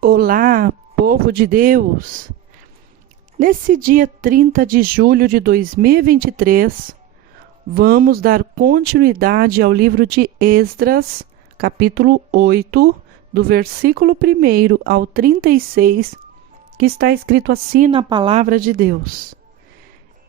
Olá, povo de Deus! Nesse dia 30 de julho de 2023, vamos dar continuidade ao livro de Esdras, capítulo 8, do versículo 1 ao 36, que está escrito assim na palavra de Deus.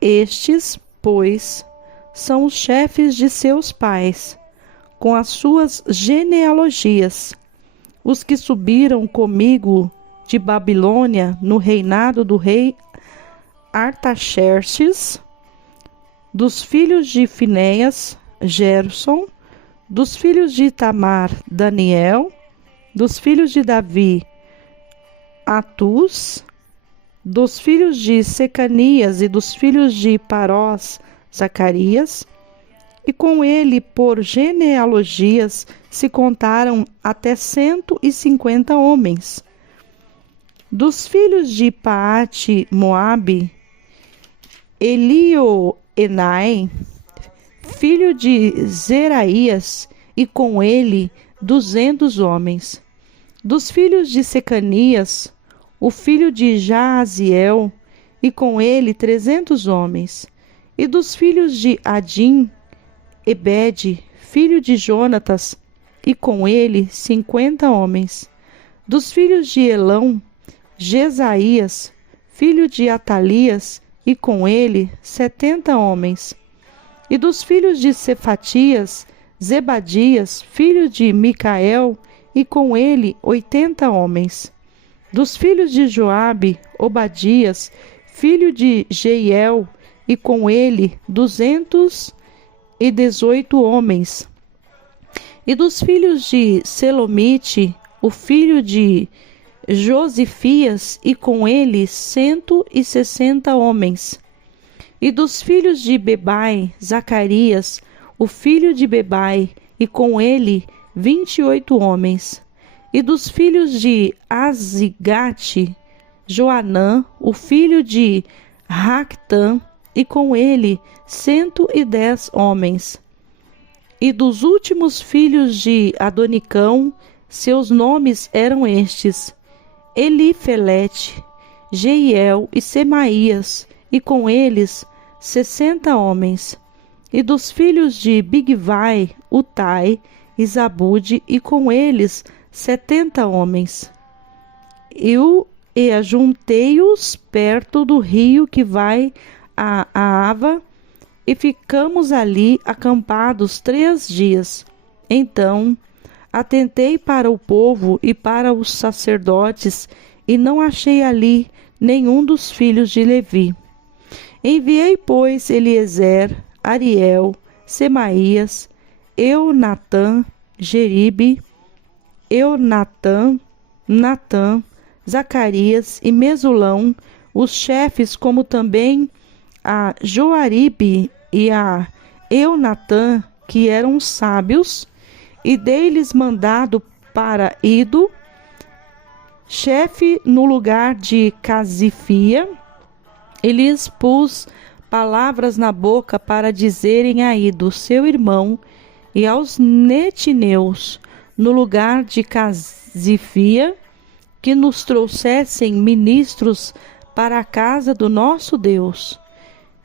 Estes, pois, são os chefes de seus pais, com as suas genealogias, os que subiram comigo de Babilônia no reinado do rei Artaxerxes, dos filhos de Finéias, Gerson, dos filhos de Itamar, Daniel, dos filhos de Davi, Atus, dos filhos de Secanias e dos filhos de Parós, Zacarias, e com ele, por genealogias, se contaram até 150 homens. Dos filhos de Paate, Moabe, Elioenai, filho de Zeraías, e com ele 200 homens. Dos filhos de Secanias, o filho de Jaaziel, e com ele 300 homens. E dos filhos de Adim, Ebede, filho de Jonatas, e com ele 50 homens. Dos filhos de Elão, Jesaías, filho de Atalias, e com ele 70 homens. E dos filhos de Cefatias, Zebadias, filho de Micael, e com ele 80 homens. Dos filhos de Joabe, Obadias, filho de Jeiel, e com ele 218 homens. E dos filhos de Selomite, o filho de Josifias, e com ele 160 homens. E dos filhos de Bebai, Zacarias, o filho de Bebai, e com ele 28 homens. E dos filhos de Azigate, Joanã, o filho de Ractã, e com ele 110 homens. E dos últimos filhos de Adonicão, seus nomes eram estes: Elifelete, Jeiel e Semaías, e com eles 60 homens. E dos filhos de Bigvai, Utai e Zabude, e com eles 70 homens. E ajuntei-os perto do rio que vai a Ava, e ficamos ali acampados 3 dias. Então atentei para o povo e para os sacerdotes, e não achei ali nenhum dos filhos de Levi. Enviei, pois, Eliezer, Ariel, Semaías, Eunatã, Jeribe, Natã, Zacarias e Mesulão, os chefes, como também a Joaribe e a Eunatã, que eram sábios, e dei-lhes mandado para Ido, chefe no lugar de Casifia, e lhes pus palavras na boca para dizerem a Ido, seu irmão, e aos netineus, no lugar de Casifia, que nos trouxessem ministros para a casa do nosso Deus.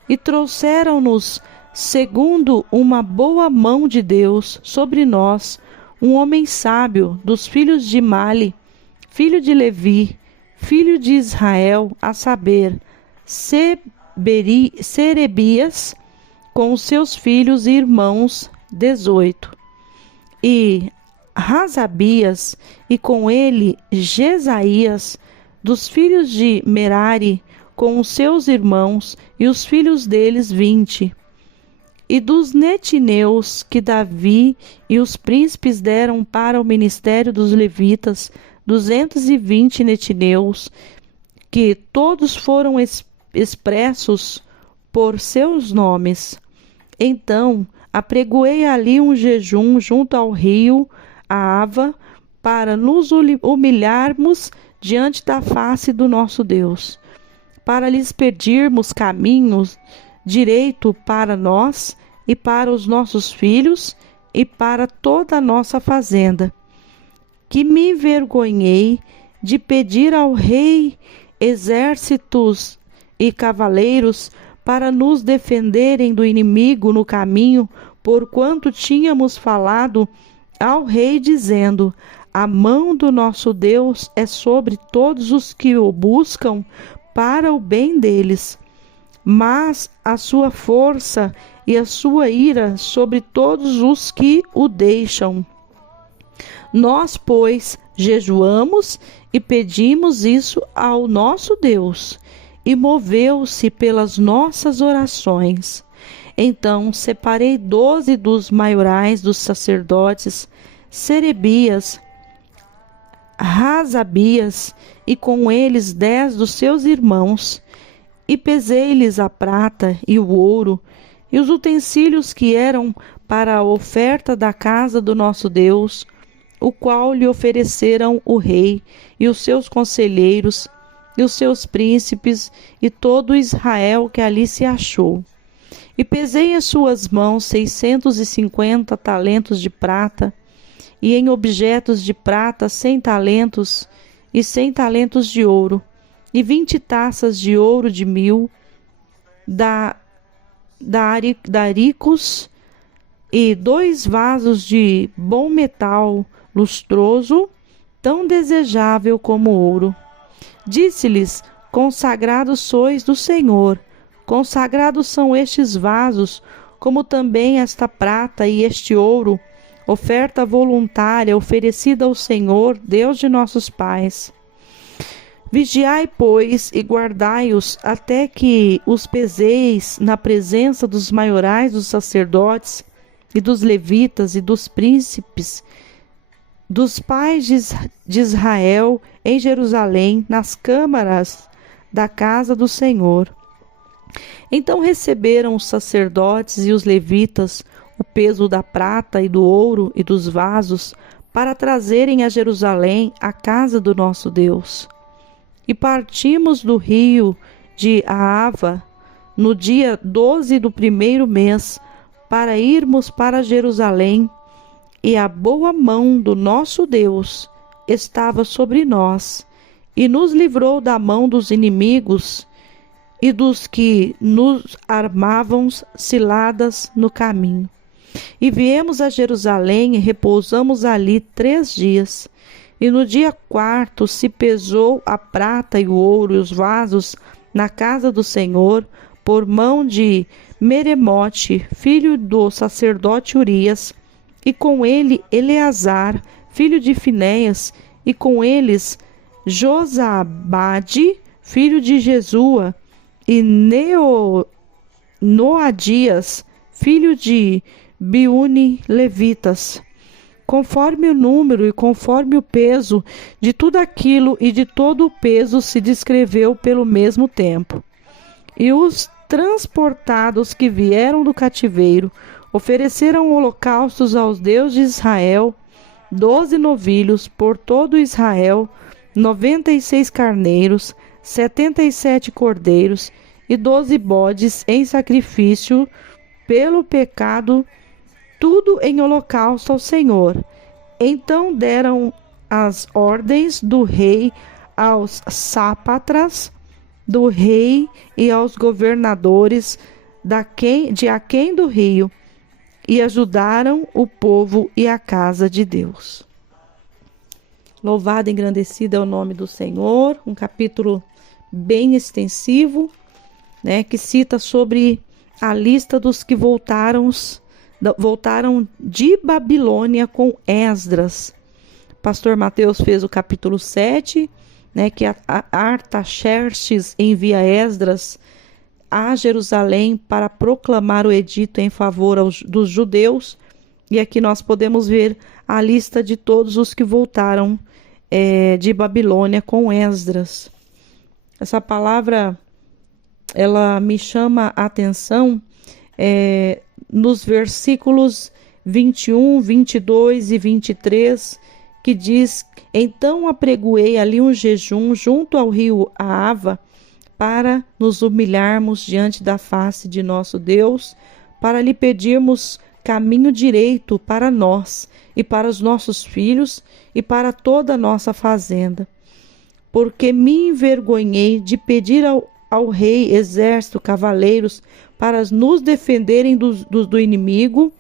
E trouxeram-nos, segundo uma boa mão de Deus sobre nós, um homem sábio dos filhos de Mali, filho de Levi, filho de Israel, a saber, Serebias, com os seus filhos e irmãos, 18. E Razabias, e com ele Jesaías, dos filhos de Merari, com os seus irmãos, e os filhos deles 20. E dos netineus que Davi e os príncipes deram para o ministério dos levitas, 220 netineus, que todos foram expressos por seus nomes. Então apregoei ali um jejum junto ao rio Ava, para nos humilharmos diante da face do nosso Deus, para lhes pedirmos caminhos direito para nós e para os nossos filhos e para toda a nossa fazenda. Que me envergonhei de pedir ao rei exércitos e cavaleiros para nos defenderem do inimigo no caminho, porquanto tínhamos falado ao rei, dizendo: a mão do nosso Deus é sobre todos os que o buscam para o bem deles, mas a sua força e a sua ira sobre todos os que o deixam. Nós, pois, jejuamos e pedimos isso ao nosso Deus, e moveu-se pelas nossas orações. Então separei 12 dos maiorais dos sacerdotes, Serebias, Razabias, e com eles 10 dos seus irmãos, e pesei-lhes a prata e o ouro, e os utensílios que eram para a oferta da casa do nosso Deus, o qual lhe ofereceram o rei, e os seus conselheiros, e os seus príncipes, e todo Israel que ali se achou. E pesei em suas mãos 650 talentos de prata, e em objetos de prata 100 talentos, e 100 talentos de ouro, e 20 taças de ouro de 1000, daricos, e 2 vasos de bom metal lustroso, tão desejável como ouro. Disse-lhes: consagrados sois do Senhor, consagrados são estes vasos, como também esta prata e este ouro, oferta voluntária oferecida ao Senhor, Deus de nossos pais. Vigiai, pois, e guardai-os até que os peseis na presença dos maiorais dos sacerdotes e dos levitas e dos príncipes, dos pais de Israel em Jerusalém, nas câmaras da casa do Senhor. Então receberam os sacerdotes e os levitas o peso da prata e do ouro e dos vasos para trazerem a Jerusalém a casa do nosso Deus. E partimos do rio de Ahava no dia 12 do 1º mês para irmos para Jerusalém, e a boa mão do nosso Deus estava sobre nós, e nos livrou da mão dos inimigos e dos que nos armavam ciladas no caminho. E viemos a Jerusalém e repousamos ali 3 dias. E no dia 4º se pesou a prata e o ouro e os vasos na casa do Senhor, por mão de Meremote, filho do sacerdote Urias, e com ele Eleazar, filho de Finéias, e com eles Josabade, filho de Jesua, e Noadias, filho de Biune, levitas, conforme o número e conforme o peso de tudo aquilo, e de todo o peso se descreveu pelo mesmo tempo. E os transportados que vieram do cativeiro ofereceram holocaustos aos deuses de Israel, 12 novilhos por todo Israel, 96 carneiros, 77 cordeiros e 12 bodes em sacrifício pelo pecado, tudo em holocausto ao Senhor. Então deram as ordens do rei aos sápatras do rei e aos governadores de aquém do rio, e ajudaram o povo e a casa de Deus. Louvado e engrandecido é o nome do Senhor. Um capítulo bem extensivo, né, que cita sobre a lista dos que voltaram de Babilônia com Esdras. Pastor Mateus fez o capítulo 7, né, que Artaxerxes envia Esdras a Jerusalém para proclamar o edito em favor dos judeus. E aqui nós podemos ver a lista de todos os que voltaram de Babilônia com Esdras. Essa palavra, ela me chama a atenção nos versículos 21, 22 e 23, que diz: então apregoei ali um jejum junto ao rio Ahava, para nos humilharmos diante da face de nosso Deus, para lhe pedirmos caminho direito para nós e para os nossos filhos e para toda a nossa fazenda. porque me envergonhei de pedir ao rei exército, cavaleiros, para nos defenderem do inimigo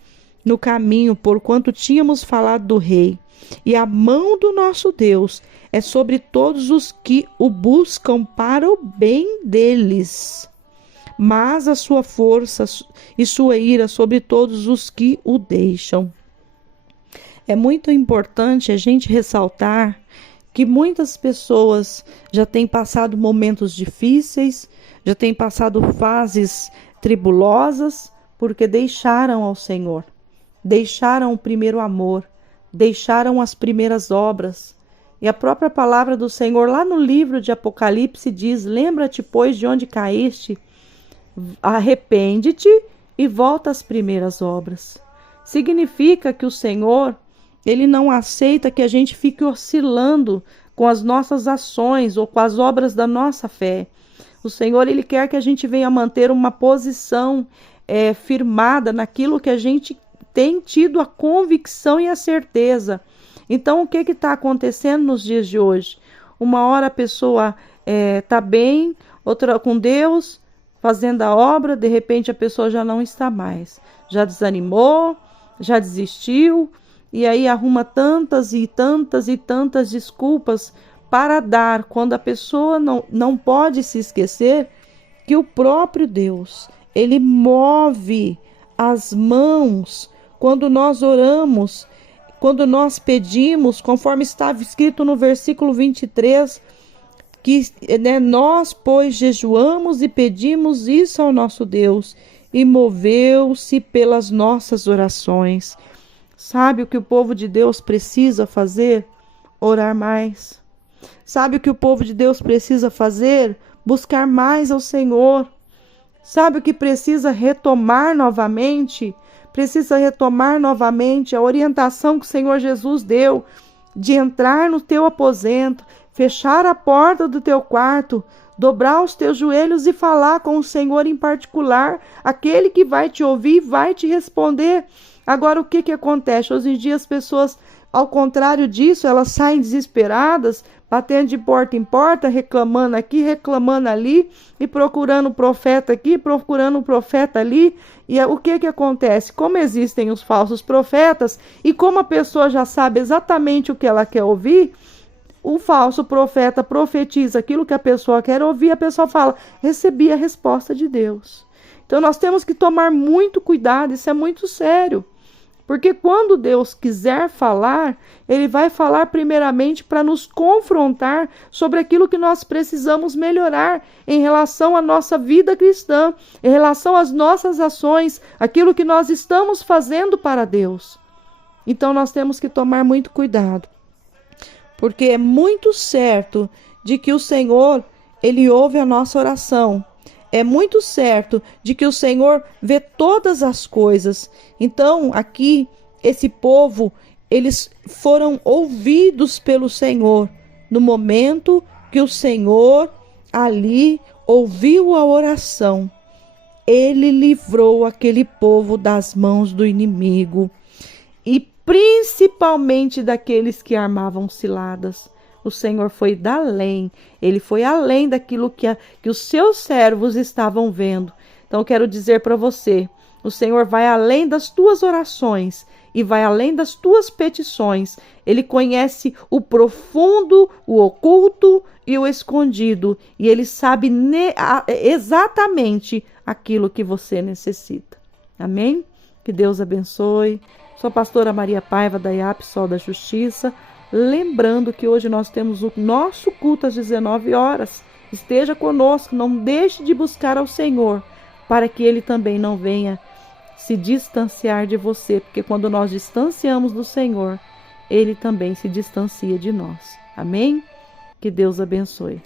no caminho, porquanto tínhamos falado do rei. E a mão do nosso Deus é sobre todos os que o buscam para o bem deles, mas a sua força e sua ira sobre todos os que o deixam. É muito importante a gente ressaltar que muitas pessoas já têm passado momentos difíceis, já têm passado fases tribulosas, porque deixaram ao Senhor, deixaram o primeiro amor, deixaram as primeiras obras. E a própria palavra do Senhor lá no livro de Apocalipse diz: lembra-te, pois, de onde caíste, arrepende-te e volta às primeiras obras. Significa que o Senhor, Ele não aceita que a gente fique oscilando com as nossas ações ou com as obras da nossa fé. O Senhor, Ele quer que a gente venha manter uma posição firmada naquilo que a gente tem tido a convicção e a certeza. Então, o que está acontecendo nos dias de hoje? Uma hora a pessoa está bem, outra com Deus, fazendo a obra, de repente a pessoa já não está mais. Já desanimou, já desistiu, e aí arruma tantas e tantas e tantas desculpas para dar, quando a pessoa não pode se esquecer que o próprio Deus, Ele move as mãos quando nós oramos, quando nós pedimos, conforme estava escrito no versículo 23, que nós, pois, jejuamos e pedimos isso ao nosso Deus, e moveu-se pelas nossas orações. Sabe o que o povo de Deus precisa fazer? Orar mais. Sabe o que o povo de Deus precisa fazer? Buscar mais ao Senhor. Sabe o que precisa retomar novamente? Precisa retomar novamente a orientação que o Senhor Jesus deu de entrar no teu aposento, fechar a porta do teu quarto, dobrar os teus joelhos e falar com o Senhor em particular, aquele que vai te ouvir, vai te responder. Agora, o que acontece? Hoje em dia as pessoas, ao contrário disso, elas saem desesperadas, batendo de porta em porta, reclamando aqui, reclamando ali, e procurando o profeta aqui, procurando o profeta ali. E o que acontece? Como existem os falsos profetas, e como a pessoa já sabe exatamente o que ela quer ouvir, o falso profeta profetiza aquilo que a pessoa quer ouvir, a pessoa fala: recebi a resposta de Deus. Então nós temos que tomar muito cuidado, isso é muito sério. Porque quando Deus quiser falar, Ele vai falar primeiramente para nos confrontar sobre aquilo que nós precisamos melhorar em relação à nossa vida cristã, em relação às nossas ações, aquilo que nós estamos fazendo para Deus. Então nós temos que tomar muito cuidado, porque é muito certo de que o Senhor, Ele ouve a nossa oração. É muito certo de que o Senhor vê todas as coisas. Então, aqui, esse povo, eles foram ouvidos pelo Senhor no momento que o Senhor ali ouviu a oração. Ele livrou aquele povo das mãos do inimigo e principalmente daqueles que armavam ciladas. O Senhor foi além, Ele foi além daquilo que os seus servos estavam vendo. Então eu quero dizer para você, o Senhor vai além das tuas orações e vai além das tuas petições. Ele conhece o profundo, o oculto e o escondido, e Ele sabe exatamente aquilo que você necessita. Amém? Que Deus abençoe. Sou a pastora Maria Paiva da IAP Sol da Justiça. Lembrando que hoje nós temos o nosso culto às 19 horas. Esteja conosco, não deixe de buscar ao Senhor, para que Ele também não venha se distanciar de você, porque quando nós distanciamos do Senhor, Ele também se distancia de nós. Amém? Que Deus abençoe.